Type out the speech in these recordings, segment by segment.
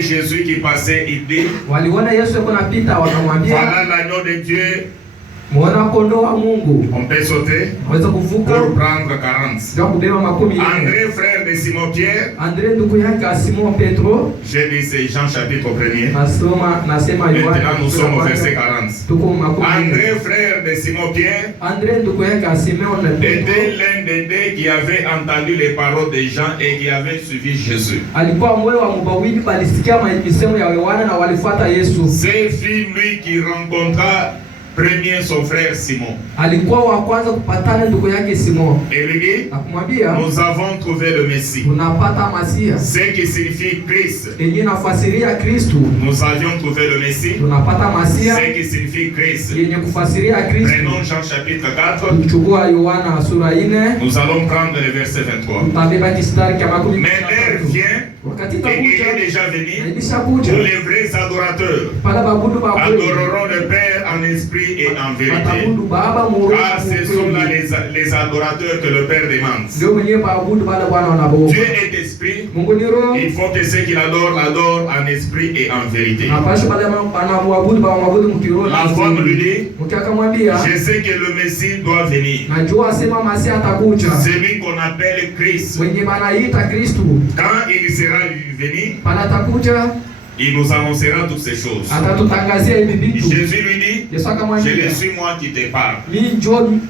Jésus qui passait, il dit, waliona Yesu yuko napita, wakamwambia voilà l'agneau de Dieu. Mwana kondoo wa Mungu. On peut sauter pour prendre 40. André, frère de Simon Pierre. André ndugu yake Simon Petro. J'ai dit c'est Jean chapitre 1er. Nasema Maintenant nous sommes au verset 40. André, frère de Simon Pierre, André ndugu yake Simon était l'un des deux qui avait entendu les paroles de Jean et qui avait suivi Jésus. Alikuwa mmoja wa mabawili balisikia misemo ya Yohana na walifuata Yesu. C'est lui qui rencontra premier son frère Simon. Alikuwa wa kwanza kupatana ndugu yake Simon. Et lui dit, akamwambia, nous avons trouvé le Messie. Tunapata Masia. Ce qui signifie Christ. Yenye nafasiria Kristo. Nous avions trouvé le Messie. Tunapata Masia. Ce qui signifie Christ. Yenye kufasiria Kristo. Prenons Jean chapitre 4. Tuchukua Yohana sura 4. Nous allons prendre le verset 23. Mais l'heure vient, et il est déjà venu, où les vrais adorateurs adoreront le Père en esprit et en vérité. Car ce sont là les adorateurs que le Père demande. Dieu est esprit. Il faut que ceux qui l'adorent en esprit et en vérité. La femme lui dit, je sais que le Messie doit venir. Celui qu'on appelle Christ. Quand il sera venu, il nous annoncera toutes ces choses. Jésus lui dit, je le suis moi qui te parle. Vous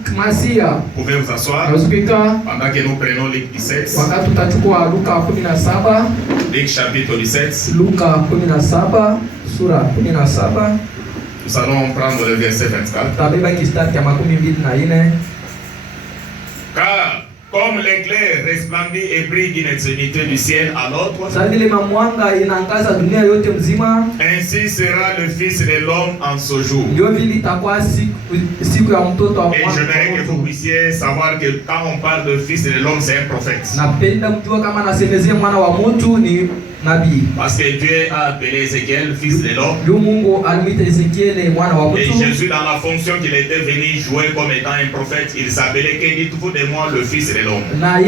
pouvez vous asseoir pendant que nous prenons Luc 17. Luc chapitre 17. Nous allons prendre le verset 24. Car comme l'éclair resplendit et brille d'une extrémité du ciel à l'autre, ainsi sera le Fils de l'homme en ce jour. Et j'aimerais que vous puissiez savoir que quand on parle de Fils de l'homme, c'est un prophète. Parce que Dieu a appelé Ézéchiel Fils de l'homme. Et Jésus, dans la fonction qu'il était venu jouer comme étant un prophète, il s'appelait, que dites-vous de moi, le Fils de l'homme. Mais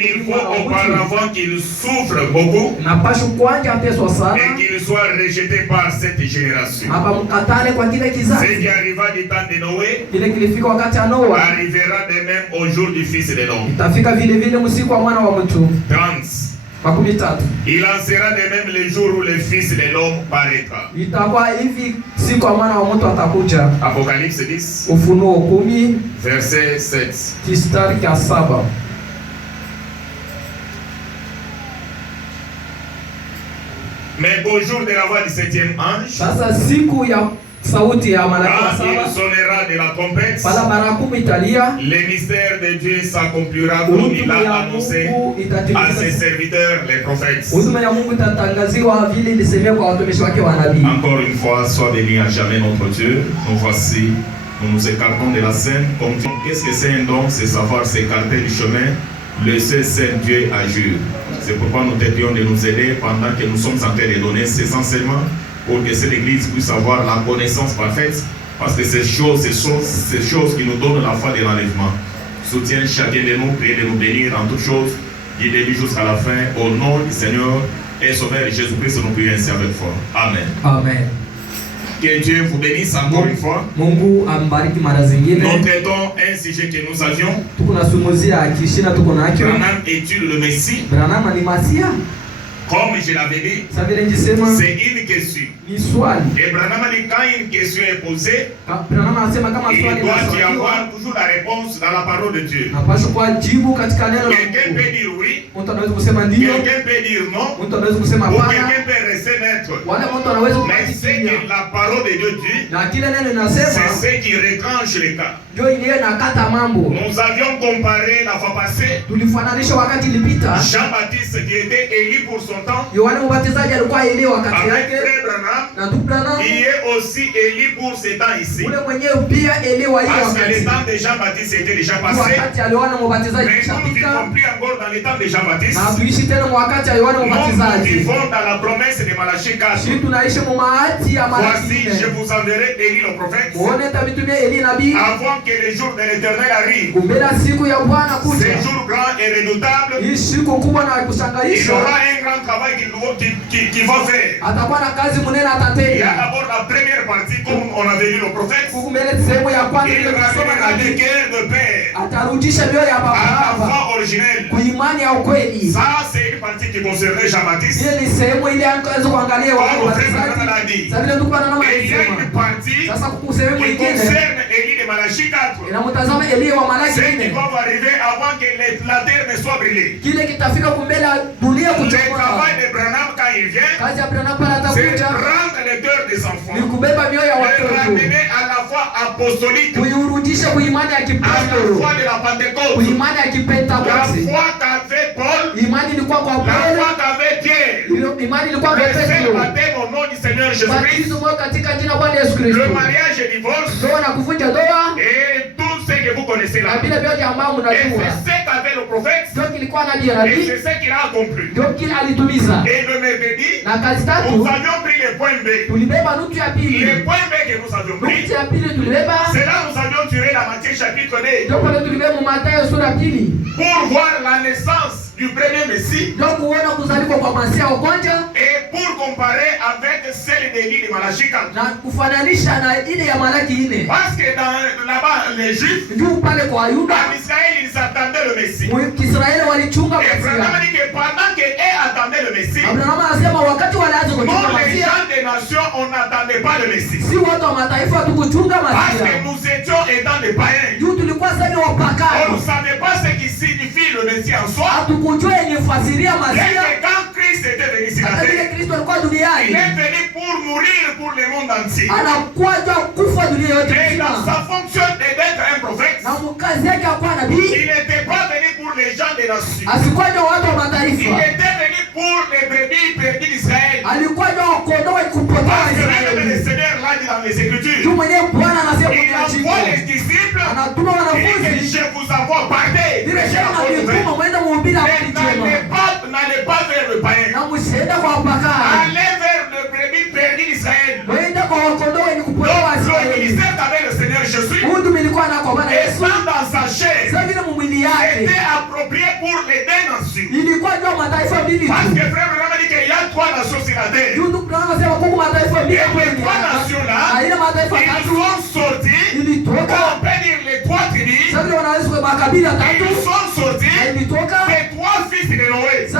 il faut auparavant qu'il souffre beaucoup et qu'il soit rejeté par cette génération. Ce qui arriva du temps de Noé arrivera de même au jour du Fils de l'homme. 30. Il en sera de même le jour où le Fils de l'homme paraîtra. Apocalypse 10. Verset 7. Mais au jour de la voix du 7e ange, quand il sonnera de la trompette, le mystère de Dieu s'accomplira comme il a annoncé à ses serviteurs les prophètes. Encore une fois, sois béni à jamais notre Dieu. Nous voici, nous nous écartons de la scène. Qu'est-ce que c'est un don? C'est savoir s'écarter du chemin. Le seul Saint Dieu agir. C'est pourquoi nous t'aidions de nous aider pendant que nous sommes en train de donner essentiellement pour que cette église puisse avoir la connaissance parfaite, parce que ces choses qui nous donnent la foi de l'enlèvement. Soutiens chacun de nous, prie de nous bénir en toutes choses, du début jusqu'à la fin, au nom du Seigneur et Sauveur Jésus-Christ, nous prions ainsi avec foi. Amen. Amen. Que Dieu vous bénisse encore une fois. Nous traitons un sujet que nous avions. Branham étudie le Messie. Comme je l'avais dit, c'est une question. Et Branham dit, quand une question est posée, il doit y avoir toujours la réponse dans la parole de Dieu. Quelqu'un peut dire oui, quelqu'un peut dire non, ou quelqu'un peut rester neutre. Mais c'est que la parole de Dieu dit, c'est ce qui retranche les cas. Nous avions comparé la fois passée Jean-Baptiste qui était élu pour son temps avec Frère Branham, il est aussi élu pour ce temps ici. Parce que le temps de Jean-Baptiste était déjà passé. Mais nous ne vivons plus encore dans le temps de Jean-Baptiste. Nous vivons dans la promesse de Malachie 4. Voici, je vous enverrai Élie le prophète avant que le jour de l'Éternel arrive. Ce jour grand et redoutable, il aura un grand travail qu'il va faire. Il y a d'abord la première partie, comme on avait lu le prophète. Il ramènera des cœurs de père à la foi originelle. Ça, c'est une partie qui concernait Jean-Baptiste. Et il y a une partie qui concerne Élie de Malachie 4. C'est qui va arriver avant que la terre ne soit brûlée. Le travail de Branham quand il vient, c'est prendre le cœur des enfants, les ramener à la foi apostolique, à la foi de la Pentecôte, la foi qu'avait Paul, la foi qu'avait Pierre, le seul baptême au nom du Seigneur Jésus-Christ, le mariage et divorce, et tout ce que vous connaissez là. Et c'est ce qu'avait le prophète, et c'est ce qu'il a accompli. Et le mercredi, nous avions pris le point B. Le point B que nous avions pris, c'est là nous avions tiré la Matthieu chapitre 2 pour voir la naissance du premier Messie et pour comparer avec celle d'Élie de Malachie 4. Parce que là-bas, les Juifs, en Israël, ils attendaient le Messie. Et Branham dit que pendant qu'ils attendaient le Messie, nous, les gens des nations, on n'attendait pas le Messie. Parce que nous étions étant des païens. On ne savait pas ce qui signifie le Messie en soi. Et quand Christ était venu sur la terre, il est venu pour mourir pour le monde entier. Et dans sa fonction d'être un prophète, il n'était pas venu pour les gens des nations. Il était venu pour les brebis perdus d'Israël. Parce que même le Seigneur l'a dit dans les Écritures. Il envoie les disciples, il dit je vous envoie partir. N'allez pas vers le païen. Allez vers le brebis perdu d'Israël. Donc le ministère qu'avait le Seigneur Jésus, étant dans sa chair, était approprié pour les deux nations. Parce que frère Branham dit qu'il y a trois nations sur la terre. Et les trois nations-là, ils sont sortis, on peut dire les trois tribus, ils sont sortis des trois fils de Noé. Ils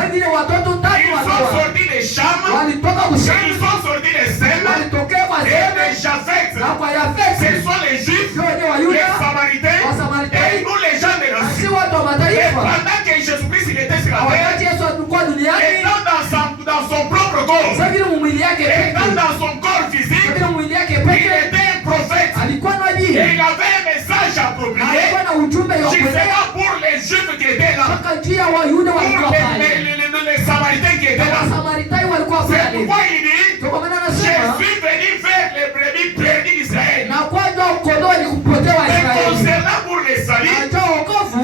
sont sortis de Cham, ils sont sortis de Sem et de Japheth. Ce sont les Juifs, les Samaritains et nous les gens des nations. Et pendant que Jésus-Christ il était sur la terre, étant dans son propre corps, étant dans son corps physique, il était un prophète. Et il avait un message approprié qui sera pour les Juifs qui étaient là, pour les Samaritains qui étaient là. C'est pourquoi il dit, je suis venu faire les brebis perdus d'Israël. Mais concernant pour les salis,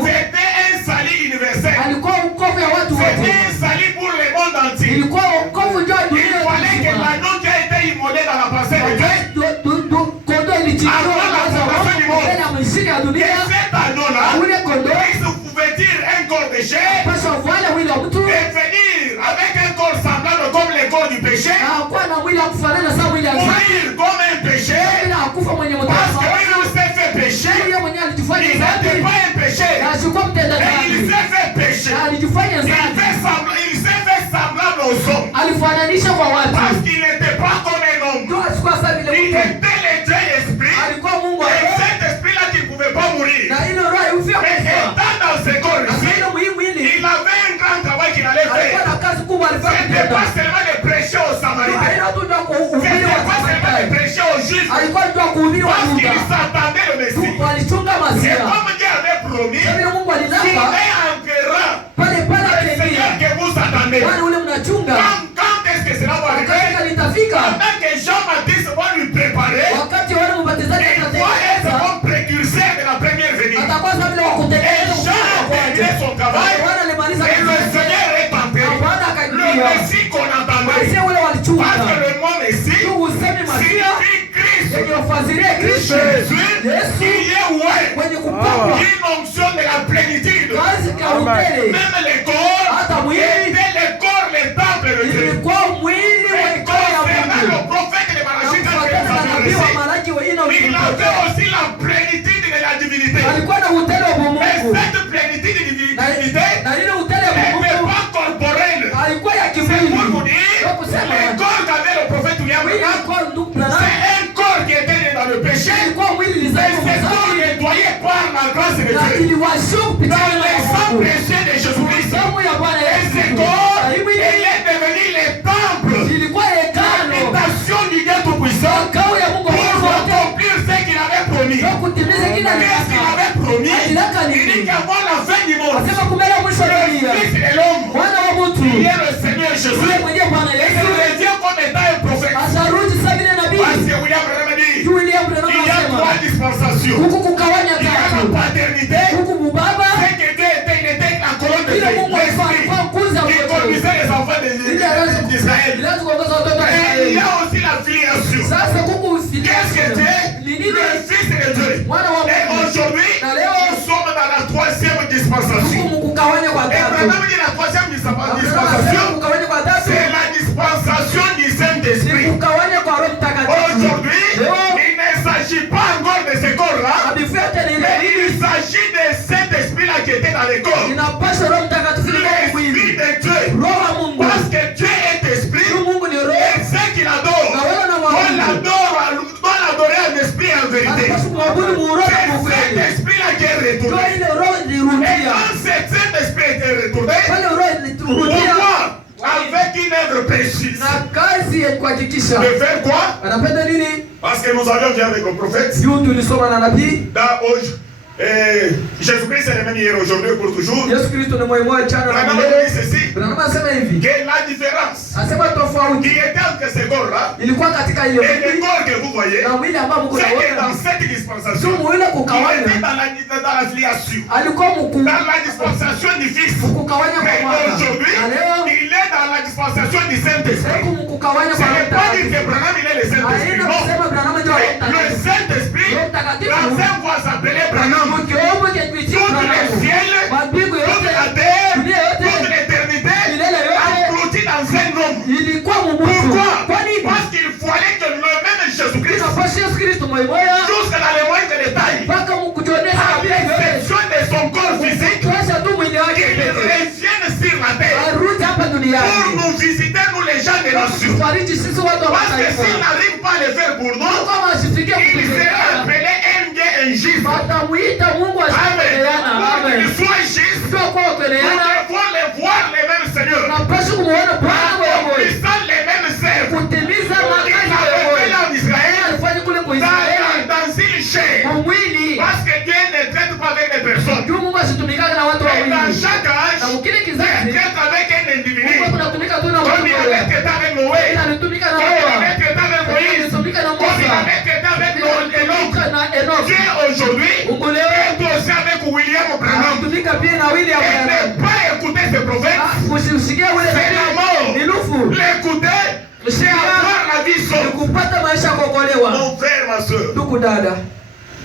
c'était un salut universel. C'était un salut pour le monde entier. Il fallait que l'agneau qui a été immolé dans la parcelle de Dieu avant la fondation du monde. Et cet agneau-là, il pouvait dire un corps de chair et venir avec un corps semblable comme le corps du péché, mourir comme un péché, parce qu'il s'est fait pécher, il n'était pas un péché, et il s'est fait pécher, il s'est fait semblable aux hommes, parce qu'il n'était pas comme un homme, il était le Dieu esprit, et cet esprit-là qui ne pouvait pas mourir, et étant dans ce corps-ci, il avait un grand travail qu'il allait faire. C'était pas seulement de prêcher aux Samaritains, c'était pas seulement de prêcher aux Juifs, parce qu'ils s'attendaient le Messie. Et comme Dieu avait promis, il enverra le Seigneur que vous attendez. Quand est-ce que cela va arriver? Pendant que Jean-Baptiste va lui préparer, il doit être comme précurseur de la première venue. Et Jean a terminé son travail, et le Seigneur est entré. Le Messie qu'on entendait, parce que le mot Messie kumfadhilia Kristo. Yesu mwenye kupakwa une onction de la plénitude. kazi kautele. Même les corps Hata mwili étaient les corps, les temples de Dieu. ilikuwa mwili wa Les ikao corps, ya c'est Mungu. le prophète de Malachie Na quand il kufuatana na nabii wa est Malaki wa ina il avait aussi la plénitude de la divinité. alikuwa na utele wa Mais Mungu. cette plénitude de divinité Na ile utele wa n'était Mungu pas corporelle. alikuwa ya C'est pour vous kimwili. dire, Ndio kusema le corps qu'avait le prophète William mwili Branham, alikuwa ndugu Branham. c'est un corps qui était né dans le péché. Ilikuwa mwili Mais lizaliwa ce corps mzuri nettoyé par la grâce de na Dieu. iliwashiwa kupitia Dans neno les la sangs Mungu. précieux de Jésus-Christ. Damu ya Bwana Et Yesu. ce corps, Na hii il mwili est devenu le temple, ilikuwa hekalo. l'habitation du Dieu Tout-Puissant, Makao ya Mungu pour mkuu wote. accomplir ce qu'il avait promis. Ndio kutimiza kila Qu'est-ce qu'il neno. avait promis? Alilaka Il dit nini? qu'avant la fin du monde, Asema kumela mwisho wa le dunia. Fils de l'homme, Mwana wa mtu. qui est le Seigneur Jésus, Yule mwenyewe Bwana il Yesu. revient comme étant un prophète. Atarudi sasa vile Parce nabii. que William Branham dit, Juu William Branham il y a anasema trois dispensations. huku kugawanya Il y a la tatu. paternité, Huku mubaba c'est que Dieu était, il était la colonne de ile Dieu, Mungu alikuwa l'esprit, alikuwa mkuza qui wote. conduisait les enfants Ili aweze d'Israël. ili kuongoza watoto wa Et il y Israeli. a aussi la filiation. Sasa huku Qu'est-ce que ufiliation. Dieu? Ni nini? Le Fils de Dieu. Mwana wa Et Mungu. aujourd'hui, Na leo nous sommes dans la troisième dispensation. huku mkugawanya kwa Et tatu. Branham dit la troisième Anasema dispensation, kugawanya kwa tatu. c'est la dispensation du Saint-Esprit. Kugawanya kwa Roho Mtakatifu. Aujourd'hui, il ne s'agit pas encore de ce corps-là, Abifuya tena ile mais nini? il s'agit de cet esprit-là qui était dans les corps. Inapaswa Roho Mtakatifu ni L'esprit mwili. de Dieu. Roho wa Mungu. Parce que Dieu est esprit, Huyu Mungu ni roho. et ceux qui l'adorent, Na wale doivent wanaomwabudu. l'adorer en esprit et en vérité. Anapaswa kumwabudu muroho na C'est cet ukweli. esprit-là qui est Ndio retourné. ile roho Et ilirudia. quand cet esprit était retourné, Pale roho on ilirudia voit avec une œuvre précise. na kazi ya kuhakikisha. De faire quoi? Anapenda nini? Parce que nous avions vu avec le prophète, Juu tulisoma na nabii. Jésus-Christ est le même hier, aujourd'hui et pour toujours. Yesu Kristo ni mwema jana na Branham milele. dit ceci, Branham anasema hivi. que la différence Anasema qui tofauti était entre ces corps-là ilikuwa katika ile et les mwili corps que vous voyez, na mwili ambao mko c'est que dans naona. cette dispensation, Sio mwili il était kukawanya. dans la filiation, Alikuwa mkuu. dans la dispensation du Fils. Kukawanya kwa Mais mwana. aujourd'hui, Na leo il est dans la dispensation du Saint-Esprit. hebu mkukawanya Ce kwa Roho n'est pas dire que Mtakatifu. Branham il est le Saint-Esprit, Haina non. kusema Branham ndio Roho Le Mtakatifu. Saint-Esprit, Roho Mtakatifu. l'ancien voix s'appelait Branham. Mkiomba kitu Tout le ciel, Mapigo toute yote la terre, dunia yote toute l'éternité, milele yote englouti dans un homme. ilikuwa mumutu. Pourquoi? Kwa nini? Parce qu'il fallait que le même Jésus-Christ, Tunapasha Yesu Kristo mmoja jusqu'à dans les moindres détails, mpaka mkutuonesha à kabila yote. l'exception de son corps physique, Tuacha tu mwili wake qu'il pekee. revienne sur la terre Arudi hapa pour duniani. nous visiter, nous les gens de nations. Fariji sisi watu wa Parce que mataifa. s'il n'arrive pas à le faire pour nous, Kama asifikie il sera kututetea. appelé un Dieu injuste. Watamuita Mungu Amen. asiyepeleana. Pour Amen. qu'il soit juste, Sio kwa nous kupeleana. devons les voir les mêmes seigneurs. Tunapaswa kumuona Bwana mwenyewe. Accomplissant les mêmes serves. Kutimiza Il makazi avait fait mwenyewe. en Israël, Alifanya kule kwa Israeli. dans une chair. Kwa mwili. Parce que Dieu ne traite pas avec des personnes. Juu Mungu asitumikage na watu Et dans wawili. chaque âge, Na mkile Dieu kizazi traite avec un individu. Mungu kunatumika tu na watu Comme il avait wawili. traité avec Noé. Ila anatumika na Comme il Noa. avait traité avec Moïse. Anatumika na Comme il Musa. avait traité avec Enoch. Anatumika na Enoch. Dieu aujourd'hui Mungu leo traite aussi avec William Branham. anatumika pia na William Et ne Branham. pas écouter ces prophètes, Usiusikie ule c'est la mort. ni lufu. L'écouter, c'est avoir la vie Ni sauve. kupata maisha kuokolewa. Mon frère, ma soeur. Ndugu dada,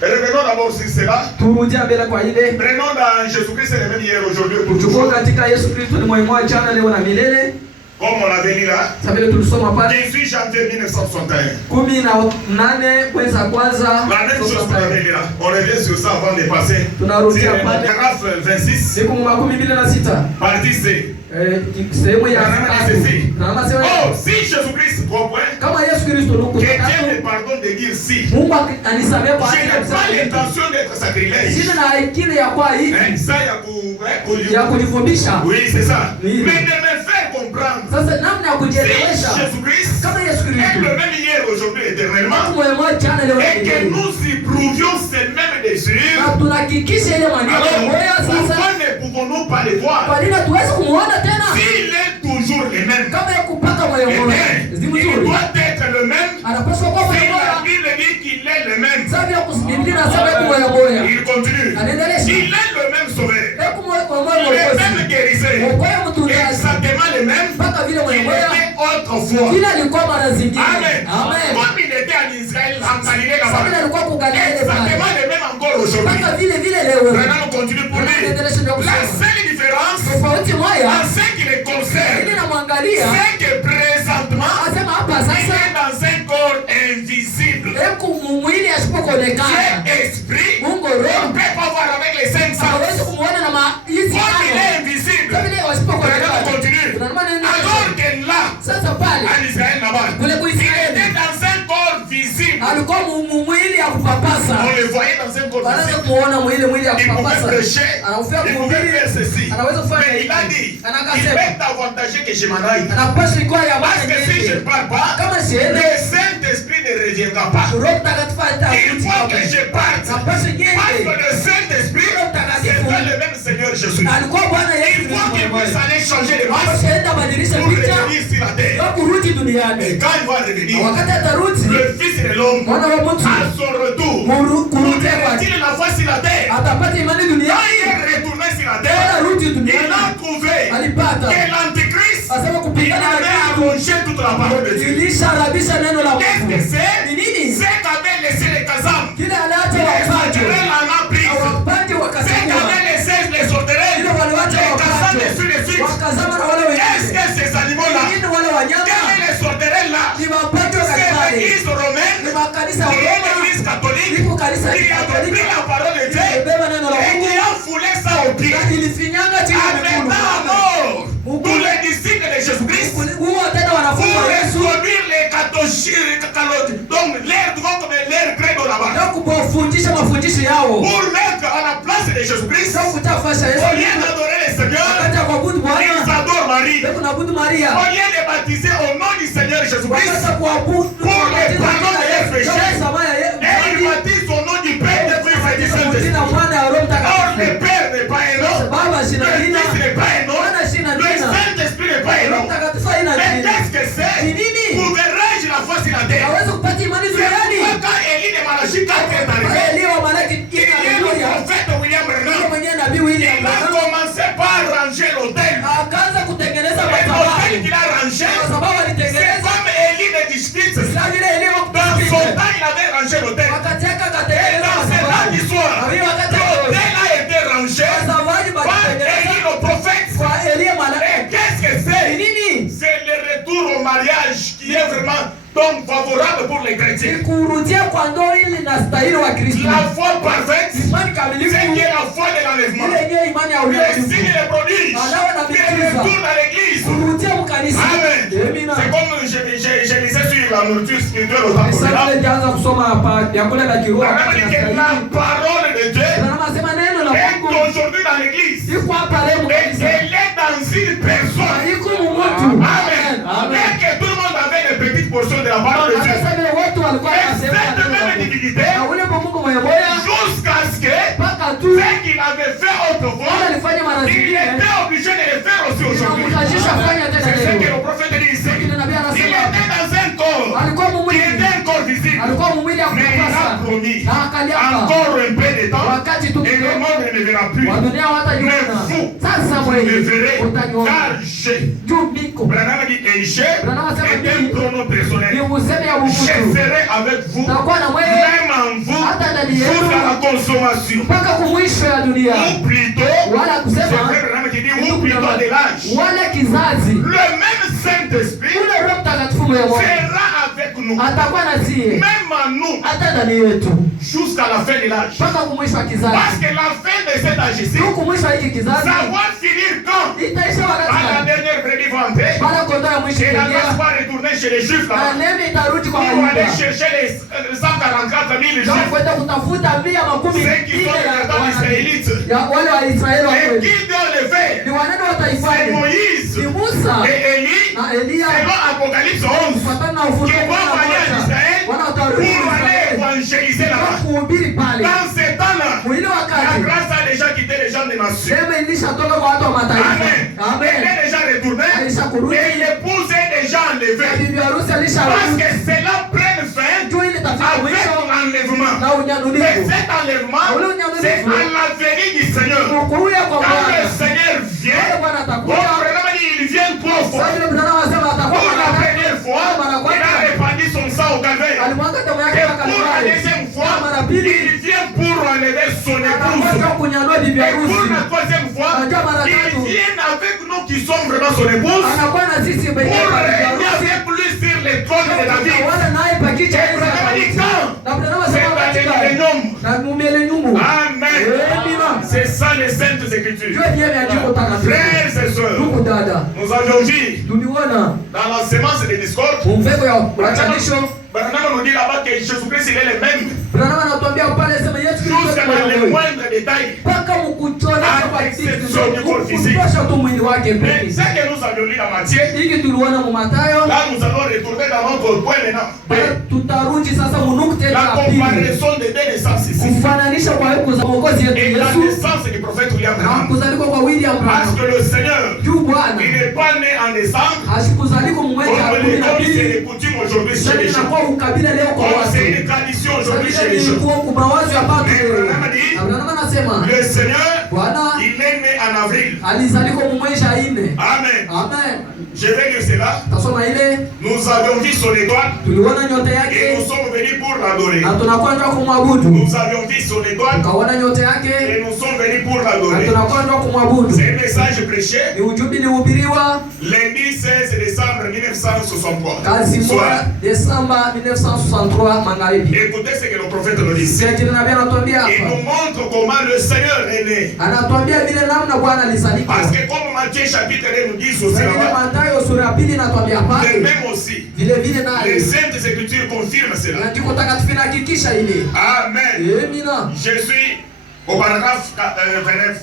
Revenons d'abord sur cela. turudie mbele kwa ile. Prenons dans Jésus-Christ, c'est le même hier, aujourd'hui, pour Tuko toujours. katika Yesu Kristo ni mwema jana leo na milele. Comme on l'avait lu là. Sasa vile tulisoma pale 18 janvier 1961. 18 mwezi wa kwanza. La même chose qu'on avait lu là. On revient sur ça avant de passer. Tunarudia C'est pale. paragraphe 26, Siku 26. partie C. Sehemu ya Branham dit tatu. ceci. Na anasema Oh, si Jésus-Christ, trois points, kama Yesu Kristo ndugu que Dieu tatu. me pardonne de dire si. Mungu anisamehe kwa Je ajili ya n'ai pas msamaha. l'intention d'être sacrilège. Sina na akili ya kwa hii Hein, ça, il y ya a kunifundisha. Oui, c'est ça. Oui. Mais de me faire comprendre. Sasa namna ya Si kujielewesha Jésus-Christ kama Yesu est Kristo le même hier, aujourd'hui, éternellement, Mungu mwema jana leo na et que milele. nous y prouvions ces mêmes désirs, Na tunahakikisha ile maneno alors moya sasa. pourquoi ne pouvons-nous pas les voir? Kwa nini hatuwezi kumuona tena? S'il est toujours le même, Kama ya kupaka moyo eh moyo. bien, Ndi il mzuri. doit être le même. Anapaswa kuwa Si moyo la moyo. Bible dit qu'il est le même, Sababu ya kusibilia na sababu ya moyo moyo. il continue. Anaendelea. Il est le même sauveur, Hebu moyo kwa moyo le moyo. même guérisseur, Moyo mtu ndani. exactement le même Mpaka vile moyo qu'il moyo. était autrefois. Kila alikuwa mara zingine. Amen. Amen. Comme il était en Israël, en Galilée, là-bas, là-bas. Exactement le même encore aujourd'hui. Maintenant, on continue pour lui. La seule différence, en ce qui les concerne, c'est que présentement, il est dans un corps invisible. Dieu esprit, on ne peut pas voir avec les cinq sens. Comme il est invisible. Maintenant, on continue. Alors que là, en Israël là-bas, il était dans un corps visible. On le voyait dans un corps visible. Il pouvait prêcher, il pouvait faire ceci. Mais il a dit, il est avantagé que je m'en aille. Parce que si je ne pars pas, le Saint-Esprit ne reviendra pas. Il faut que je parte. Parce que le Saint-Esprit, c'est pas le même Seigneur Jésus. Il faut qu'il puisse aller changer les masses pour revenir sur la terre. Et quand il va revenir, le Fils de l'homme, à son retour, il la voix sur la terre. Quand il est retourné sur la terre, il a trouvé que l'Antéchrist, il avait arrangé toute la parole de Dieu. Qu'est-ce que c'est? C'est qu'avait laissé les Kazam. Les sauterelles en a pris. C'est qu'avait laissé les sauterelles. Les Kazam et sur les suites. Est-ce que ces animaux-là, quels sont les sauterelles là? C'est l'église romaine, l'église catholique, qui a pris la parole de Dieu et qui a foulé ça au pied. En mettant à mort tous les disciples de Jésus-Christ pour introduire les catholiques, donc l'air comme l'air credo là-bas. Pour mettre à la place de Jésus-Christ, au lieu d'adorer le Seigneur, ils adorent Marie. Au lieu de baptiser au nom du Seigneur Jésus-Christ pour le pardon de leurs péchés, et ils baptisent au nom du Père, du Fils et du Saint-Esprit. Or, le Père n'est pas un homme, le Fils n'est pas un homme, le Saint-Esprit n'est pas un homme. Mais qu'est-ce que c'est? Trouverai-je la foi sur la terre? C'est pourquoi quand Élie de Malachi 4 est arrivé, il y a le prophète William Branham. Il a commencé par ranger l'autel. Et l'autel qu'il a rangé, c'est comme Élie de Tishbitz. Dans son temps, il avait rangé l'autel. Et dans cette année d'histoire, l'autel a été rangé par Élie le prophète. Et qu'est-ce que c'est? C'est le retour au mariage qui est vraiment donc favorable pour les chrétiens. La foi parfaite, c'est la foi de l'enlèvement. Le signe et les prodiges, le retour à l'église. Amen. C'est comme je lisais sur la nourriture spirituelle au temps. La parole de Dieu est aujourd'hui dans l'église. Et elle est dans une personne. Amen. Bien que tout le monde avait une petite portion de la parole de Dieu. Et cette même divinité, jusqu'à ce que ce qu'il avait fait autrefois, il était obligé de le faire aussi aujourd'hui. C'est ce que le prophète dit ici. Il était dans un corps qui était un corps visible. Mais il a promis encore un peu de temps et le monde ne verra plus. Mais vous le verrez, car j'ai. Branham dit, et j'ai est un pronom personnel. Je serai avec vous, même en vous, jusqu'à la consommation. Ou plutôt, c'est vrai Branham qui dit, ou plutôt de l'âge. Le même Saint-Esprit sera avec nous, même en nous, jusqu'à la fin de l'âge. Parce que la fin de cet âge-ci, ça va finir quand? À la dernière prédit vantée, et la grâce va retourner chez les Juifs là-bas pour aller chercher les 144 000 Juifs, ceux qui sont les Israélites. Et qui doit le faire? C'est Moïse et Élie, selon Apocalypse 11, qui vont aller à Israël pour aller évangéliser là-bas. Dans ces temps-là, la grâce a déjà quitté les gens des nations. Amen. Elle est déjà retournée et l'épouse est déjà enlevée. Parce que c'est la pleine fin avec l'enlèvement. Mais cet enlèvement, c'est à la venue du Seigneur. Quand le Seigneur vient, il vient trois fois. Pour la première fois, il a répandu son sang au calvaire. Et pour la deuxième fois, enlever son épouse. Et pour la troisième fois, il vient avec nous qui sommes vraiment son épouse pour régner avec lui sur les trônes de David. Et vraiment dit quand c'est dans le millénium. Amen. C'est ça les saintes écritures. Frères et sœurs, nous avions dit dans la sémence des discordes, Branham nous dit là-bas que Jésus-Christ il est le même. Jusqu'à dans les moindres détails. À l'exception du corps physique. Mais ce que nous avions lu dans Matthieu, là nous allons retourner dans notre point maintenant. La comparaison des deux naissances ici. Et la naissance du prophète William Branham. Parce que le Seigneur, il n'est pas né en décembre. Comme l'école, c'est les coutumes aujourd'hui chez les gens. C'est une tradition aujourd'hui chez les gens. Mais Branham a dit, le Seigneur, il est né en avril. Amen. Je vais lire cela. Nous avions vu son étoile et nous sommes venus pour l'adorer. Nous avions vu son étoile et nous sommes venus pour l'adorer. C'est un message prêché lundi 16 décembre 1963. Écoutez ce que le prophète nous dit. Il nous montre comment le Seigneur est né. Parce que comme Matthieu chapitre 2 nous dit aussi là-bas, de même aussi, les saintes écritures confirment cela. Amen. Je suis au paragraphe 29.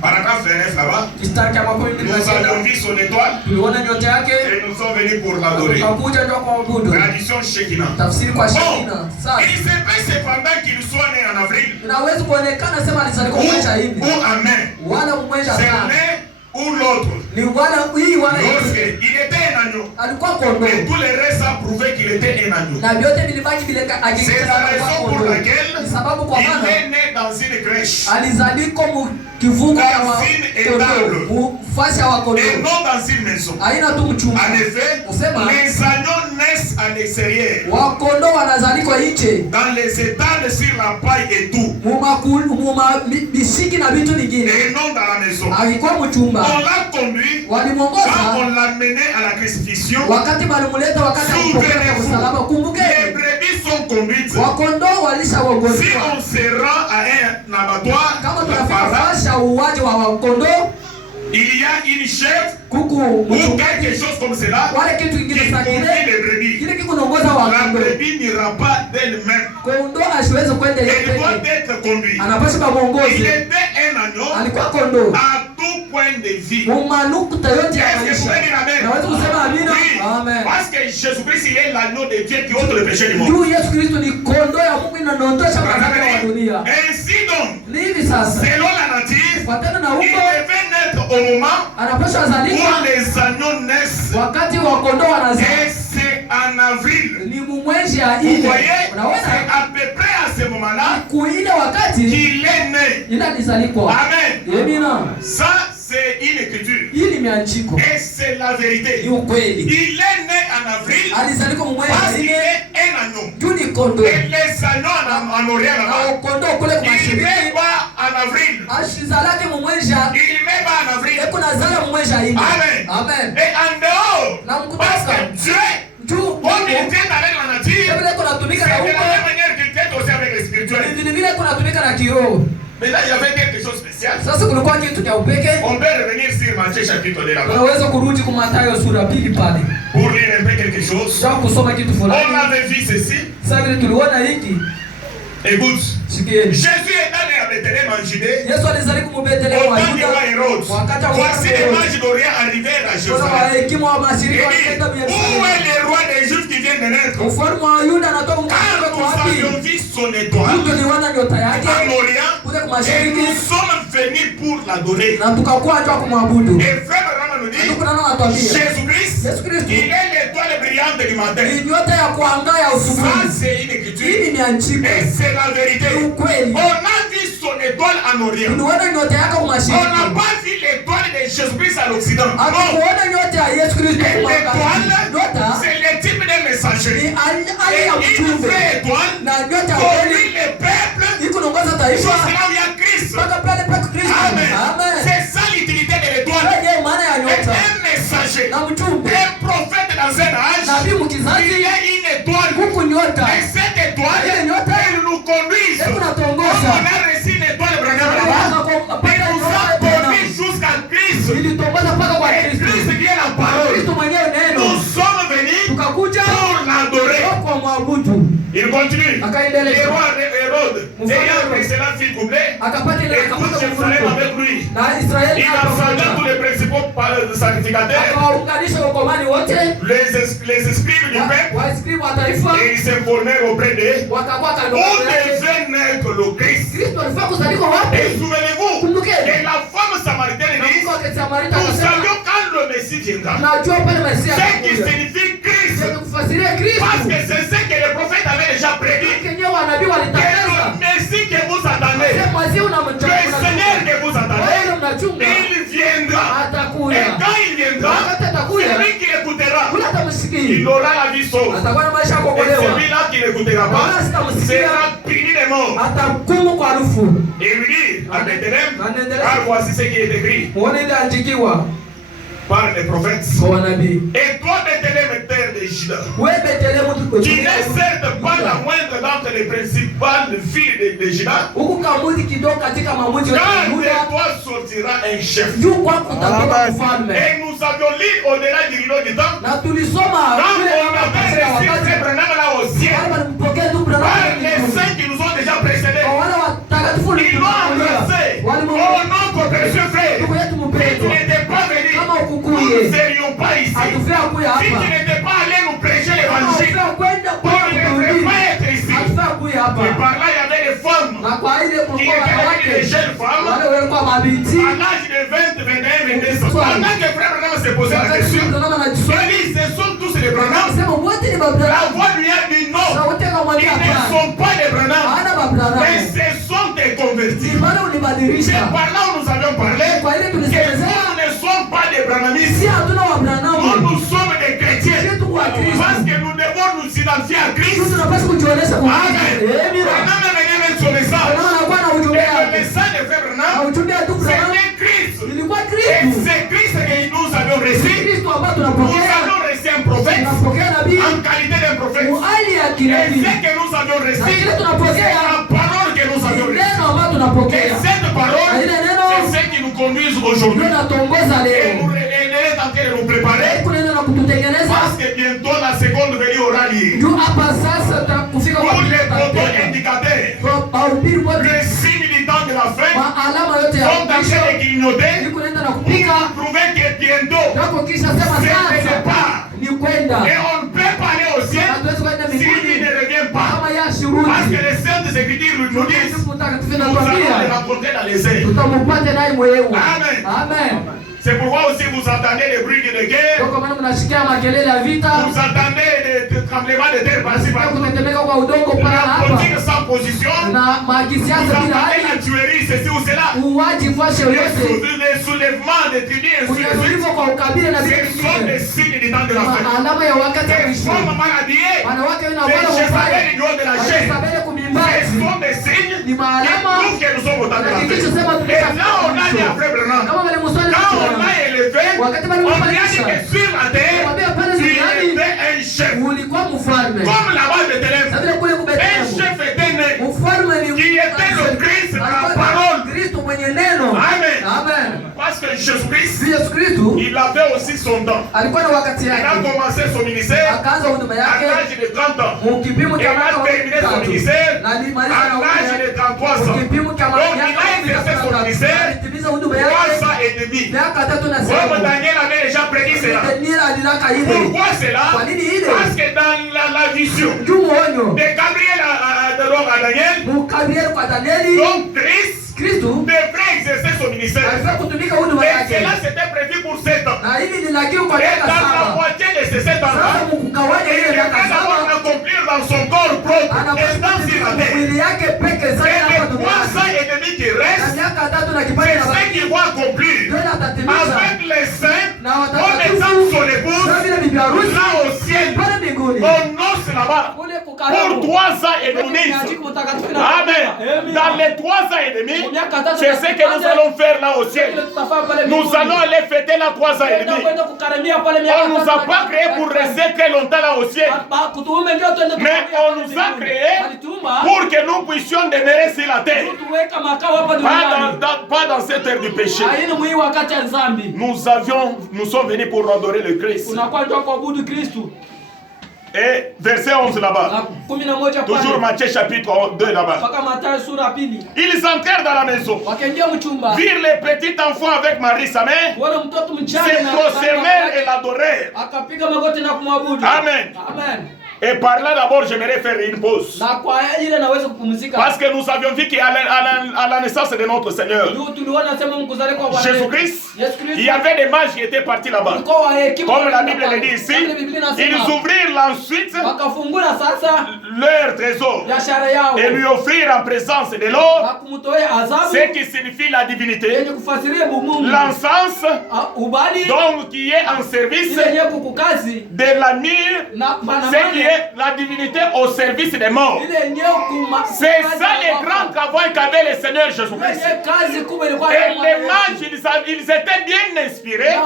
Paragraphe 29 là-bas. Nous avons vu son étoile et nous sommes venus pour l'adorer. Tradition Shekinah. Bon, il se peut cependant qu'il soit né en avril ou en mai. C'est l'un ou l'autre. Lorsqu'il était un agneau, et tous les restes a prouvé qu'il était un agneau. C'est la raison pour laquelle il est né dans une crèche, dans une étable, et non dans une maison. En effet, les agneaux naissent à l'extérieur, dans les étables sur la paille et tout, et non dans la maison. On l'a conduit quand on l'a mené à la crucifixion. Souvenez-vous, les brebis sont conduites. Si on se rend à un abattoir, il y a une chef ou quelque chose comme cela qui conduit les brebis. La brebis n'ira pas d'elle-même. Elle doit être conduite. Il était un agneau à tout point de vie. Est-ce que vous pouvez dire amen? Oui, parce que Jésus-Christ il est l'agneau de Dieu qui ôte le péché du monde. Ainsi donc, selon la nature, il devait naître au moment où les agneaux naissent. Et c'est en avril. Vous voyez, c'est à peu près à ce moment-là qu'il est né. Amen. Ça, c'est une écriture. Et c'est la vérité. Il est né en avril parce qu'il est un agneau. Et les agneaux en orient là-bas. Il n'est pas en avril. Il n'est même pas en avril. Amen. Et en dehors, parce que Dieu, comme il vient avec la nature, c'est de la même manière qu'il vient aussi avec les spirituels. Mais là, il y avait quelque chose de spécial. On peut revenir sur Matthieu chapitre 2 là-bas. Pour lire un peu quelque chose. On avait vu ceci. Écoute, Jésus est allé à Bethléem en Judée au temps du roi Hérode. Voici les mages d'Orient arrivèrent à Jérusalem. Il dit, où est le roi des Juifs qui vient de naître? Car nous avions vu son étoile en Orient et nous sommes venus pour l'adorer. Et frère Branham nous dit, Jésus-Christ, il est l'étoile brillante du matin. Ça c'est une écriture. Et c'est la vérité. On a vu son étoile en Orient. On n'a pas vu l'étoile de Jésus-Christ à l'Occident. Non. L'étoile, c'est le type de messagerie. Et une vraie étoile conduit les pères mataifa jusqu'à là où il y a Christ. mpaka pale pa Kristo. Amen. Amen. C'est ça l'utilité de l'étoile. Ndiyo maana ya nyota Un messager, na mjumbe, un prophète dans un âge, nabii il mkizazi, y a une étoile. huku nyota Et cette étoile, ile nyota elle nous conduit. hebu Comme natongoza on a reçu une étoile Branham là-bas, il nous a conduit jusqu'à Christ. ilitongoza mpaka kwa Et Kristo. Christ qui est la parole. Kristo mwenyewe neno, Nous sommes venus tukakuja pour l'adorer. kwa mwabudu. Il continue. Akaendelea. Le roi Hérode, ayant pris cela fit couplet, Akapata ile et tout akapata Jérusalem kufuruko. avec lui. Na Israeli Il assembla tous les principaux sacrificateurs, akawaunganisha wakomani wote, les escribes du peuple, waskribu wa taifa, et ils s'informèrent auprès d'eux wakakuwa kando où yake. devait naître le Christ. Kristo alifaa kuzaliwa wapi? Et souvenez-vous, Kumbukeni. et la femme samaritaine dit, Mungu akisamarita nous akasema, savions quand le Messie viendra. najua pale Mesia Ce qui atakuja. signifie Christ. Ndio kufasiria Kristo. Parce que c'est ce que le prophète avait déjà prédit. Kenyewe wanabii Que walitangaza. le Messie que vous attendez, Sema zio le unamchagua. Seigneur que vous Wewe attendez, mnachunga. il viendra. Et Atakuja. quand il viendra, Wakati atakuja, celui qui écoutera, kula il atamsikia. aura la vie sauve. Atakuwa na maisha ya Et kuokolewa. celui-là qui n'écoutera pas sera puni de mort. Atahukumu kwa harufu. Et lui dit à Bethléem, Anaendelea. car voici ce qui est écrit Muone ile andikiwa par les prophètes. kwa wanabii. Et toi, Bethléem, terre de Juda, Wewe Bethlehemu qui n'est certes pas la moindre d'entre les principales filles de Juda, huku kamuzi kidogo katika mamuzi wa car de Yuda, toi sortira un chef. juu kwako utatoka mfalme. Et nous avions lu au-delà du rideau du temps, Na tulisoma quand vile on avait katika reçu wakati ces Branham là au ciel, wale walimpokea tu par Branham les saints qui nous ont déjà précédés, kwa wale watakatifu ils l'ont embrassé. Oh non, mon précieux frère, ndugu yetu si tu mpendwa, n'étais pas venu, kama nous ukukuye ne serions pas ici. hatufia kuya Si tu hapa, n'étais pas allé nous prêcher kama l'évangile, hatufia kwenda on kwa ne devrait kuhubiri, pas être ici. hatufia kuya Et hapa. par là, il y avait des femmes Na kwa ile qui kulikuwa étaient des wanawake jeunes femmes wale walikuwa mabinti, à l'âge de 20, 21, 22 ans. Pendant que frère Branham s'est posé la wakati question, Branham anajiswali, il dit, ce sont tous les Branham. sema wote ni La Branham. voix lui a dit non, Sauti ils akamwambia ne hapana, sont pas des Branham, hana mais Branham. ce sont des convertis. Ni maana C'est ulibadilisha. par là où nous avions parlé Kwa ile que tulisemezea, nous ne sommes pas des Branhamistes. si hatuna wa Nous, Branham, nous sommes des chrétiens. sisi tu wa Kristo. Parce que nous devons nous identifier à Christ. Sisi tunapaswa kujionyesha kwa Kristo. Amen. Amina. Branham est venu avec son message. Branham anakuwa na ujumbe Et le wake. message de frère Na Branham, ujumbe wa tu Branham c'était Christ. ilikuwa Et Kristo. c'est Christ que nous avons reçu. Kristo ambaye Nous tunapokea, avons reçu un prophète tunapokea nabii en qualité d'un prophète. mu hali ya Et kinabii. ce que nous avions Na reçu, kile c'est tunapokea la parole que nous ni avions reçue. neno ambayo Et tunapokea. cette parole, Na ile neno c'est ce qui nous conduit aujourd'hui. ndio natongoza Et leo. nous elle est en train de nous préparer Kuna neno la kututengeneza. parce que bientôt la seconde venue aura lieu. Juu hapa sasa kufika kwa Pour les Kristo protos tatenda. indicateurs, Kwa mahubiri wote, le signe du temps de la fin, kwa alama yote ya sont en mwisho, train de clignoter ni kunaenda na pour kupika. prouver que bientôt, Nako kisha sema ce n'est sasa pas. ni kwenda. Et on ne peut pas aller au ciel Hatuwezi kwenda s'il mbinguni ne revient pas. kama Parce yashurudi. que les saintes écritures nous disent, Mungu mtakatifu nous allons les anatuambia rencontrer dans les airs. tutampata naye mwewe. Amen. Amen. C'est pourquoi aussi vous entendez les bruits de guerre, Kwa maana mnasikia makelele ya vita, vous entendez des tremblements de terre par-ci na par-là, kutetemeka kwa udongo pale na la hapa, politique sans position, na vous makisiasa bila entendez la hali, tuerie, ceci ou cela, uwaji fashe yoyote, les soulèvements des tribus, ainsi de suite. kunyanyuliwa kwa ukabila na vitu Ce sont des vingine, signes du temps de la fin. alama ya wakati wa Des mwisho. femmes mal habillées, Wanawake na des wale chevaliers wafanye du haut de la chaîne. Waisabele Ce kumimbaji sont des signes ni qui maalama. prouvent que nous sommes au temps de la Na kikicho sema fin. Et tulisa là, on a dit après Branham, kama wale muswali quand on a élevé, wakati on a dit walipandisha que sur la terre, Wambia pale il duniani était un chef. ulikuwa mfalme. Comme là-bas de Na Bethléem, vile kule un kubetemu chef était né. mfalme ni Qui était le Christ, la alikuwa parole. Kristo mwenye neno. Amen. Amen. Parce que Jésus-Christ, Yesu Kristo il avait aussi son temps. alikuwa na wakati Il a yake, commencé son ministère akaanza huduma à yake l'âge de 30 ans. mu kipimo Et cha il a miaka terminé son 3 ministère na alimaliza à na l'âge huduma de 33 mu ans. kipimo cha Donc il a miaka exercé son 3 ministère alitimiza huduma 3 yake ans et demi. miaka 3 na Comme sehemu. Daniel avait déjà prédit cela. Danieli alilaka ile. Pourquoi cela? Kwa nini ile? Parce que dans la vision Juu muonyo de Gabriel à Daniel, mu Gabriel kwa Danieli, donc Christ Kristo devrait exercer son ministère. alifaa kutumika huduma Et yake, cela c'était prévu pour 7 ans. na hili lilakiwa kwa Et miaka dans la 7. moitié de ces 7 Sasa ans-là, mkugawanya il ile miaka devrait d'abord 7, accomplir dans son corps propre et anapaswa dans sur la kutumika terre. mwili yake peke Et zake hapa les 3 duniani. ans et demi qui Na restent, miaka 3 na kipande c'est na ce baki qu'il va accomplir ndio atatimiza avec les saints, na comme watakatifu étant son épouse, kama vile bibi harusi là au ciel. pale mbinguni. On noce là-bas pour 3 ans et demi. Amen. Dans les 3 ans et demi, c'est ce que nous allons faire là au ciel. Nous allons aller fêter là 3 ans et demi. On ne nous a pas créé pour rester très longtemps là au ciel. Mais on nous a créé pour que nous puissions demeurer sur la terre. Pas dans cette terre du péché. Nous sommes venus pour adorer le Christ. Et verset 11 là-bas. Toujours Matthieu chapitre 2 là-bas. Ils entrèrent dans la maison. Virent les petits enfants avec Marie sa mère. Se prosternèrent et l'adorèrent. Amen. Et par là d'abord j'aimerais faire une pause. Parce que nous avions vu qu'à la naissance de notre Seigneur Jésus-Christ, il y avait des mages qui étaient partis là-bas. Comme la Bible le dit ici, ils ouvrirent ensuite leur trésor et lui offrirent en présence de l'or, ce qui signifie la divinité, l'encens, donc qui est en service de la mire, ce qui est la divinité au service des morts. C'est ça les grands travaux qu'avait le Seigneur Jésus-Christ. Et les mages, ils étaient bien inspirés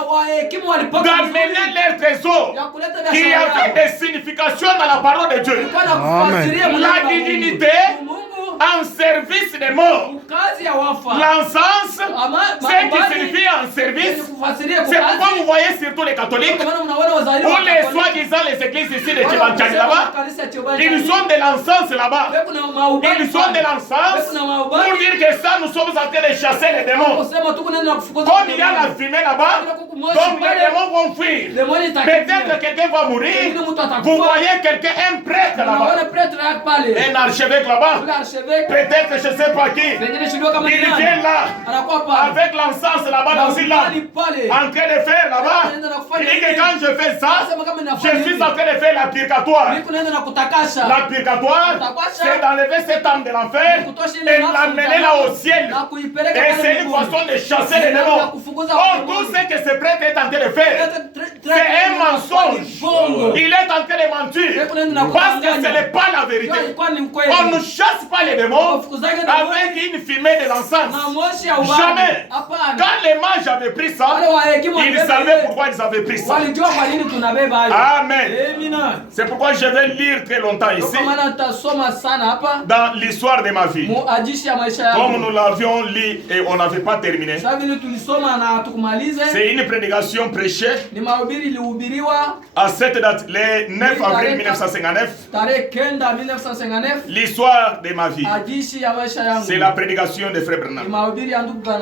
d'amener leur trésor qui avait des significations dans la parole de Dieu. Amen. La divinité en service des morts. L'encens, c'est qui signifie en service. C'est pourquoi vous voyez surtout les catholiques ou les soi-disant les églises ici de Tchibanchani là-bas, ils ont de l'encens là-bas. Ils ont de l'encens pour dire que ça, nous sommes en train de chasser les démons. Comme il y a la fumée là-bas, donc les démons vont fuir. Peut-être que quelqu'un va mourir. Vous voyez quelqu'un, un prêtre là-bas, un archevêque là-bas. Peut-être je ne sais pas qui. Il vient là avec l'encens là-bas dans une lampe, en train de faire là-bas. Il dit que quand je fais ça, je suis en train de faire la purgatoire. La purgatoire, c'est d'enlever cette âme de l'enfer et l'amener là au ciel. Et c'est une façon de chasser les démons. Or, tout ce que ce prêtre est en train de faire, c'est un mensonge. Il est en train de mentir parce que ce n'est pas la vérité. On ne chasse pas les démons avec une fumée de l'encens. Jamais. Quand les mages avaient pris ça, ils savaient pourquoi ils avaient pris ça. Amen. C'est pourquoi je vais lire très longtemps ici dans l'histoire de ma vie. Comme nous l'avions lu et on n'avait pas terminé. C'est une prédication prêchée à cette date, le 9 avril 1959. L'histoire de ma vie. C'est la prédication de Frère Branham.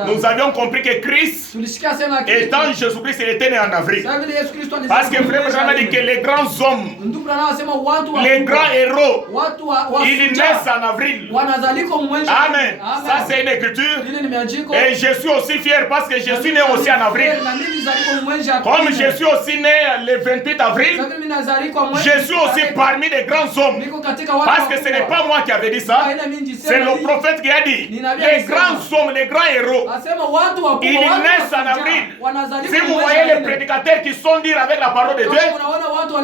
Nous avions compris que Christ, étant Jésus-Christ, il était né en avril. Parce que Frère Branham a dit que les grands hommes, les grands héros, ils naissent en avril. Amen. Ça c'est une écriture. Et je suis aussi fier parce que je suis né aussi en avril. Comme je suis aussi né le 28 avril, je suis aussi parmi les grands hommes. Parce que ce n'est pas moi qui avais dit ça. C'est le prophète qui a dit, les grands hommes, les grands héros, ils naissent en avril. Si vous voyez les prédicateurs qui sont dits avec la parole de Dieu,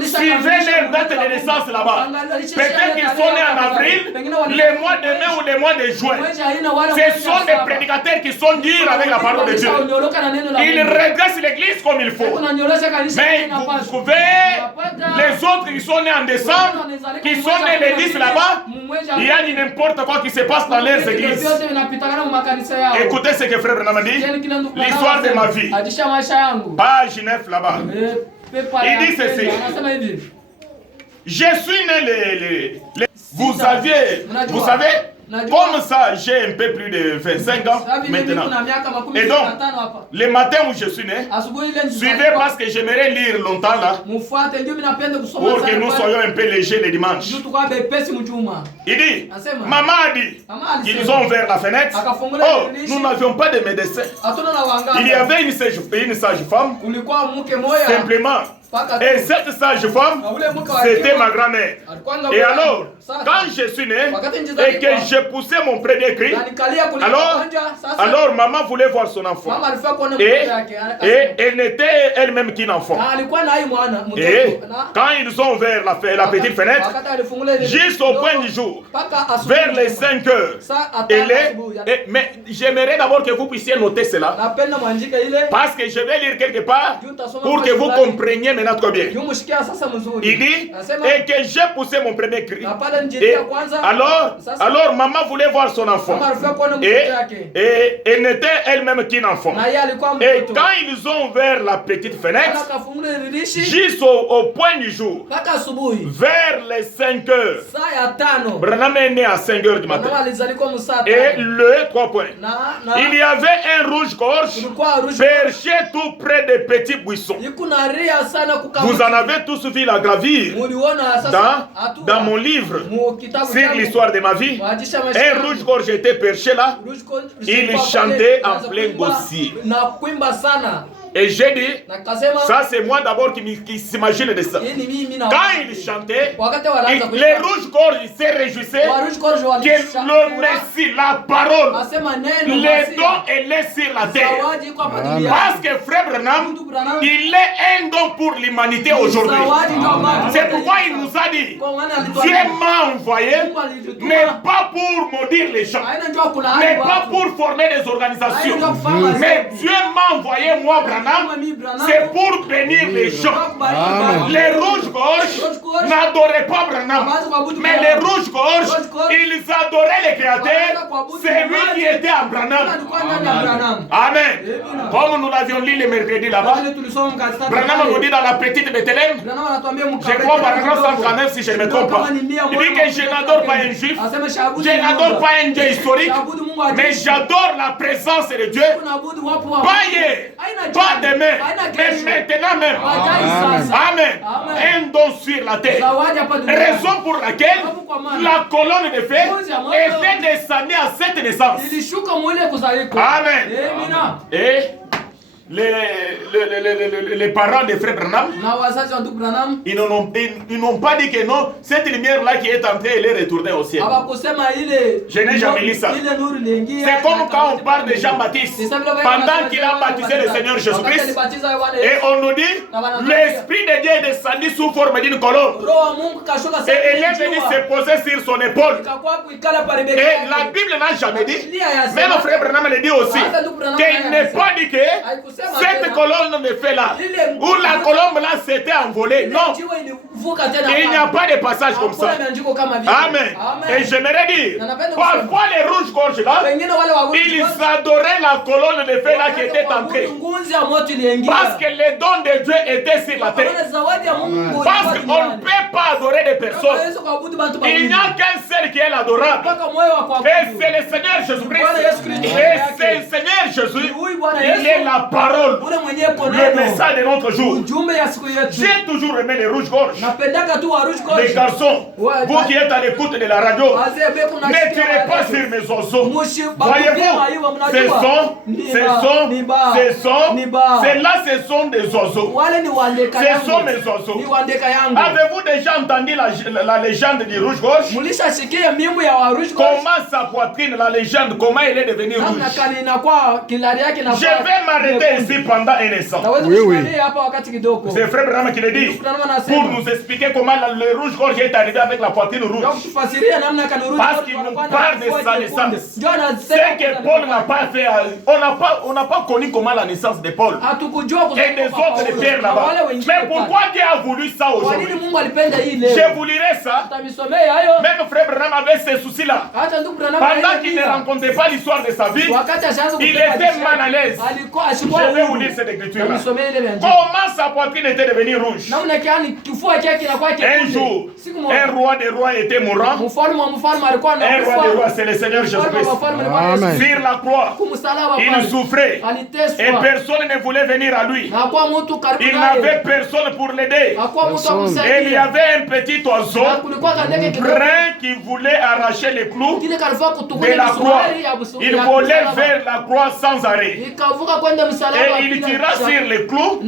suivez leur date de naissance là-bas. Peut-être qu'ils sont nés en avril, les mois de mai ou les mois de juin. Ce sont des prédicateurs qui sont dits avec la parole de Dieu. Ils redressent l'église comme il faut. Mais vous trouvez les autres qui sont nés en décembre, qui sont nés les 10 là-bas, il y a n'importe quoi qui se passe dans leurs églises. Écoutez ce que Frère Branham dit. L'histoire de ma vie. Page 9 là-bas. Il dit ceci. Je suis né vous savez, comme ça, j'ai un peu plus de 25 ans maintenant. Et donc, le matin où je suis né, suivez parce que j'aimerais lire longtemps là, pour que nous soyons un peu légers les dimanches. Il dit, maman a dit, ils ont ouvert la fenêtre. Oh, nous n'avions pas de médecin. Il y avait une sage-femme, simplement, Et cette sage femme, c'était ma grand-mère. Et alors, quand je suis né et que j'ai poussé mon premier cri, alors maman voulait voir son enfant. Et elle n'était elle-même qu'une enfant. Et quand ils ont ouvert la petite fenêtre, jusqu'au point du jour, vers les 5 heures, mais j'aimerais d'abord que vous puissiez noter cela, parce que je vais lire quelque part pour que vous compreniez maintenant trop bien. Il dit, et que j'ai poussé mon premier cri. Et alors maman voulait voir son enfant. Et elle n'était elle-même qu'une enfant. Et quand ils ont ouvert la petite fenêtre, jusqu'au point du jour, vers les 5 heures, Branham est né à 5 heures du matin. Et le 3 points. Il y avait un rouge-gorge perché tout près des petits buissons. Vous en avez tous vu la gravure dans mon livre sur l'histoire de ma vie. Un rouge-gorge était perché là. Il chantait en plein gossier. Et j'ai dit, ça c'est moi d'abord qui s'imagine de ça. Quand il chantait, les rouges-gorges se réjouissaient que le Messie, la parole, les dons est laissé sur la terre. Parce que Frère Branham, il est un don pour l'humanité aujourd'hui. C'est pourquoi il nous a dit, Dieu m'a envoyé, mais pas pour maudire les gens, mais pas pour former des organisations, mais Dieu m'a envoyé moi, Branham, c'est pour bénir les gens. Les rouges-gorges n'adoraient pas Branham, mais les rouges-gorges, ils adoraient le Créateur. C'est lui qui était à Branham. Amen. Comme nous l'avions lu le mercredi là-bas, Branham nous dit dans la petite Bethléem, je crois par exemple 139 si je ne me trompe pas, il dit que je n'adore pas un juif, je n'adore pas un Dieu historique, mais j'adore la présence de Dieu. Pas hier, pas demain, mais maintenant même. Amen. Un don sur la terre. Raison pour laquelle la colonne de fer était descendue à cette naissance. Amen. Et les parents de Frère Branham, ils n'ont pas dit que non, cette lumière-là qui est entrée, elle est retournée au ciel. Je n'ai jamais lu ça. C'est comme quand on parle de Jean-Baptiste, pendant qu'il a baptisé le Seigneur Jésus-Christ, et on nous dit, l'Esprit de Dieu est descendu sous forme d'une colombe, et elle est venue se poser sur son épaule. Et la Bible n'a jamais dit, même le Frère Branham le dit aussi, qu'il n'est pas dit que cette colonne de feu là, où la colombe là s'était envolée. Non. Il n'y a pas de passage comme ça. Amen. Et j'aimerais dire, parfois les rouges-gorges là, ils adoraient la colonne de feu là qui était entrée. Parce que les dons de Dieu étaient sur la terre. Parce qu'on ne peut pas adorer des personnes. Il n'y a qu'un seul qui est l'adorable. Et c'est le Seigneur Jésus-Christ. Et c'est le Seigneur Jésus. Il est la parole. Le message de notre jour. J'ai toujours aimé les rouges-gorges. Les garçons, vous qui êtes à l'écoute de la radio, ne tirez pas sur mes oiseaux. Voyez-vous, ce sont des oiseaux. Ce sont mes oiseaux. Avez-vous déjà entendu la légende du rouge-gorge? Comment sa poitrine, la légende, comment elle est devenue rouge? Je vais m'arrêter ici pendant un instant. Oui. C'est Frère Branham qui le dit pour nous expliquer comment le rouge-gorge est arrivé avec la poitrine rouge. Parce qu'il nous parle de sa naissance. C'est que Paul n'a pas fait. On n'a pas connu comment la naissance de Paul et des autres de Pierre là-bas. Mais pourquoi Dieu a voulu ça aujourd'hui? Je vous lirai ça. Même Frère Branham avait ces soucis-là. Pendant qu'il ne rencontrait pas l'histoire de sa vie, il était mal à l'aise. Je vais vous lire cette écriture-là. Comment sa poitrine était devenue rouge? Un jour, un roi des rois était mourant. Un roi des rois, c'est le Seigneur Jésus-Christ. Sur la croix, il souffrait. Et personne ne voulait venir à lui. Il n'avait personne pour l'aider. Et il y avait un petit oiseau brun qui voulait arracher les clous de la croix, il volait vers la croix sans arrêt. Et il tira sur les clous.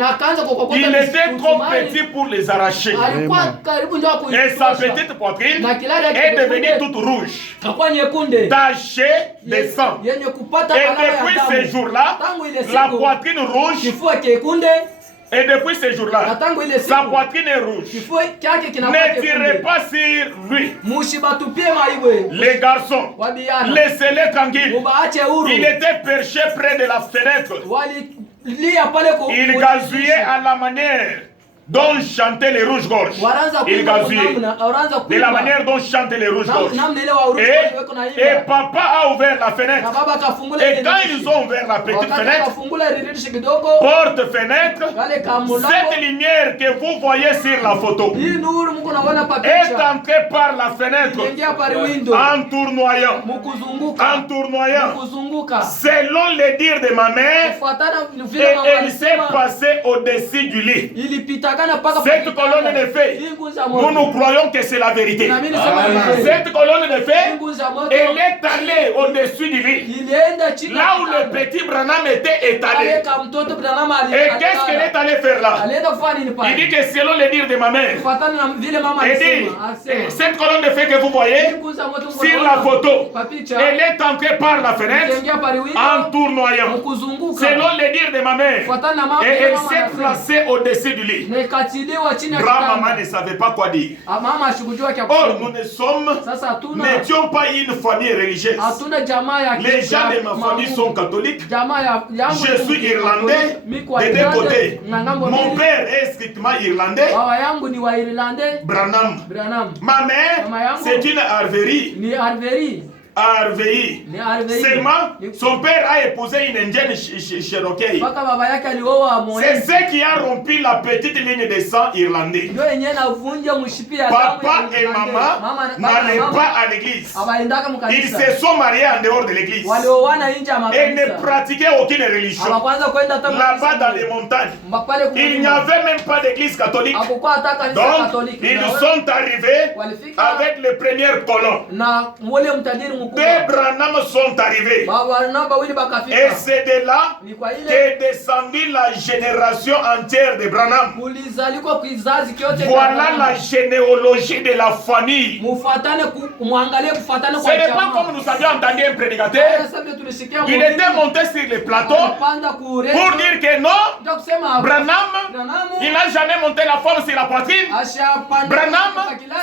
Il était trop petit pour les arracher. Et sa petite poitrine est devenue toute rouge, tachée de sang. Et depuis ce jour-là, la poitrine rouge. Et depuis ce jour-là, sa poitrine est rouge. Ne tirez pas sur lui. Les garçons, laissez-les tranquilles. Il était perché près de la fenêtre. Il gazouillait à la manière dont chantaient les rouges-gorges. Il gazouillait de la manière dont chantaient les rouges-gorges. Et papa a ouvert la fenêtre. Et quand ils ont ouvert la petite fenêtre, porte-fenêtre, cette lumière que vous voyez sur la photo est entrée par la fenêtre en tournoyant. Selon les dires de ma mère, et elle s'est passée au-dessus du lit. Cette colonne de feu, nous croyons que c'est la vérité. Cette colonne de feu, elle est allée au-dessus du lit, là où le petit Branham était étalé. Et qu'est-ce qu'elle est allée faire là? Il dit que selon les dires de ma mère, il dit, cette colonne de feu que vous voyez sur la photo, elle est entrée par la fenêtre en tournoyant. Selon les dires de ma mère, et elle s'est placée au-dessus du lit. Grand-maman ne savait pas quoi dire. Or, nous n'étions pas une famille religieuse. Les gens de ma famille sont catholiques. Je suis irlandais des deux côtés. Mon père est strictement irlandais. Branham. Ma mère, c'est une Harvery. Seulement, son père a épousé une indienne Cherokee. C'est ce qui a rompu la petite ligne de sang irlandais. Papa et maman n'allaient pas à l'église. Ils se sont mariés en dehors de l'église et ne pratiquaient aucune religion. Là-bas dans les montagnes, il n'y avait même pas d'église catholique. Donc, ils sont arrivés avec les premières colons. Deux Branham sont arrivés. Et c'est de là qu'est descendue la génération entière de Branham. Voilà la généalogie de la famille. Ce n'est pas comme nous avions entendu un prédicateur. Il était monté sur le plateau pour dire que non, Branham, il n'a jamais monté la femme sur la poitrine. Branham,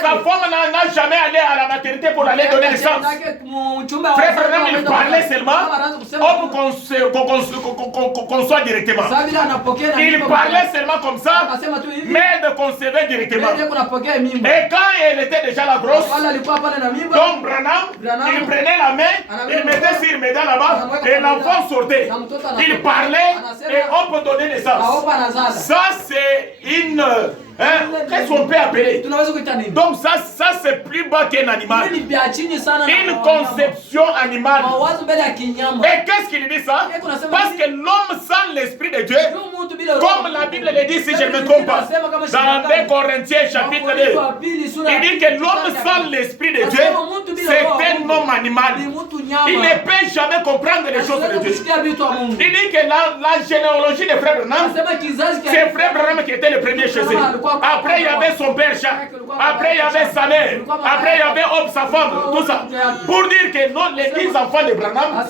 sa femme n'a jamais allé à la maternité pour aller donner naissance. Frère Branham, il parlait seulement qu'on soit directement. Il parlait seulement comme ça, mais de concevoir directement. Et quand elle était déjà la grosse, donc Branham, il prenait la main, il mettait sur mes dents là-bas, et l'enfant sortait. Il parlait et on peut donner naissance. Ça, c'est une... qu'est-ce qu'on peut appeler? Donc ça c'est plus bas qu'un animal. Une conception animale. Et qu'est-ce qu'il dit ça? Parce que l'homme sans l'esprit de Dieu, comme la Bible le dit si je ne me trompe pas, dans 2 Corinthiens chapitre 2, il dit que l'homme sans l'esprit de Dieu, c'est un homme animal. Il ne peut jamais comprendre les choses de Dieu. Il dit que la généalogie de Frère Branham, c'est Frère Branham qui était le premier chez eux. Après, il y avait son père Jacques. Après, il y avait sa mère. Après, il y avait Hope, sa femme. Tout ça. Pour dire que non, les 10 enfants de Branham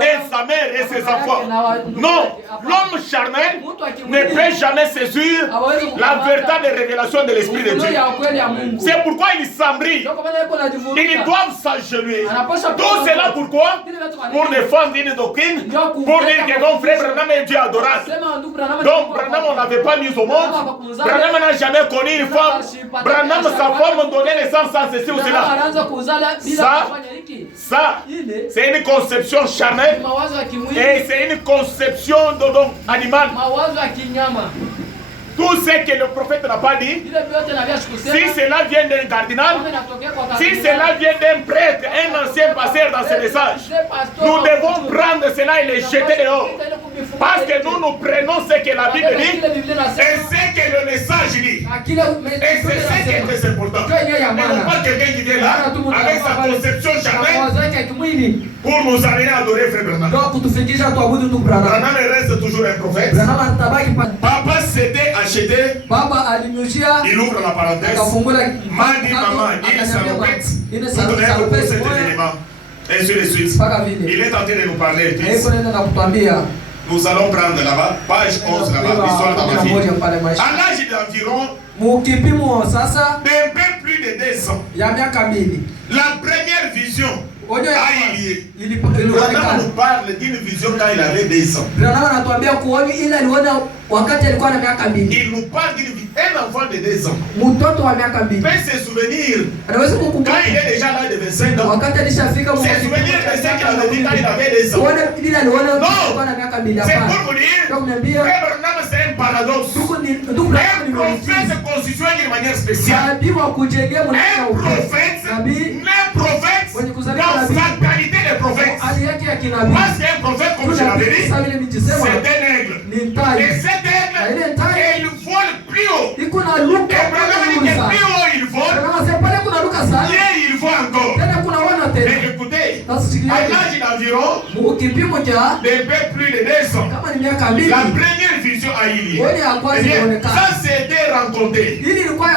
et sa mère et ses enfants. Non, l'homme charnel ne peut jamais saisir la véritable révélation de l'Esprit de Dieu. C'est pourquoi ils s'embrient. Ils doivent s'agenouiller. Tout cela pourquoi? Pour défendre une doctrine. Pour dire que non, frère Branham est Dieu adorable. Donc, Branham, on n'avait pas mis au monde. Branham n'a jamais connu une femme. Branham, sa femme donnait naissance sans ceci ou cela. Ça, c'est une conception charnelle et c'est une conception animale. Tout ce que le prophète n'a pas dit, si cela vient d'un cardinal, si cela vient d'un prêtre, un ancien pasteur dans ce message, nous devons prendre cela et le jeter dehors. Parce que nous prenons ce que la Bible dit et ce que le message dit. Et c'est ce qui est très important. non pas quelqu'un qui vient là avec sa conception charnelle pour nous amener à adorer Frère Branham. Branham reste toujours un prophète. Papa s'était acheté, il ouvre la parenthèse, Madi Maman, il s'arrête, pour donner un propos cet élément, et ainsi de suite. Il est en train de nous parler. Nous allons prendre là-bas, page 11 là-bas, l'histoire dans ma vie. À l'âge d'environ d'un peu plus de 2 ans, la première vision a eu lieu. Branham nous parle d'une vision quand il avait 2 ans. Il nous parle d'une vision. Un enfant de 2 ans peut se souvenir quand il est déjà là de 25 ans. Se souvenir de ce qu'il avait dit quand il avait 2 ans. Non, c'est pour vous dire, Frère Branham, c'est un paradoxe. Un prophète se constitue d'une manière spéciale. Un prophète dans sa qualité de prophète. Parce qu'un prophète, comme je l'avais dit, c'est un aigle. Et cet aigle, il vole plus haut. Et Branham dit que plus haut il vole, et il vole encore. Mais écoutez, à l'âge d'environ, d'un peu plus de 2 ans, la première vision a eu lieu. Eh bien, ça s'était rencontré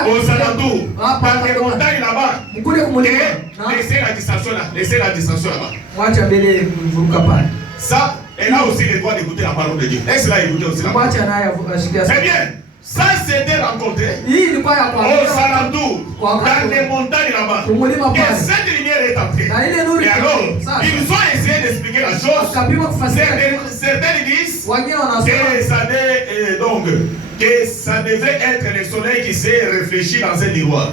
aux alentours, dans les montagnes là-bas. Et laissez la distraction là-bas. Ça, et là aussi les droits d'écouter la parole de Dieu. Laisse-la écouter aussi la parole. Eh bien, ça s'était rencontré aux alentours, dans les montagnes là-bas. Et cette lumière est entrée. Et alors, ils ont essayé d'expliquer la chose. Certains disent que ça devait être le soleil qui s'est réfléchi dans un miroir.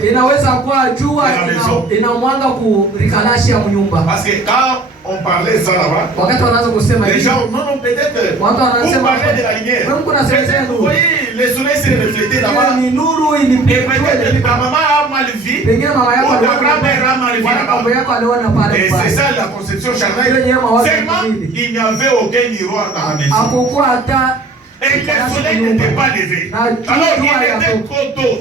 Parce que quand on parlait ça là-bas, les gens, non, peut-être, vous parlez de la lumière. Vous voyez, le soleil s'est reflété là-bas. Et peut-être ta maman a mal vu, ou ta grand-mère a mal vu là-bas. Et c'est ça la conception charnelle. Seulement, il n'y avait aucun miroir dans la maison. Et le soleil n'était pas levé. Alors il était trop tôt.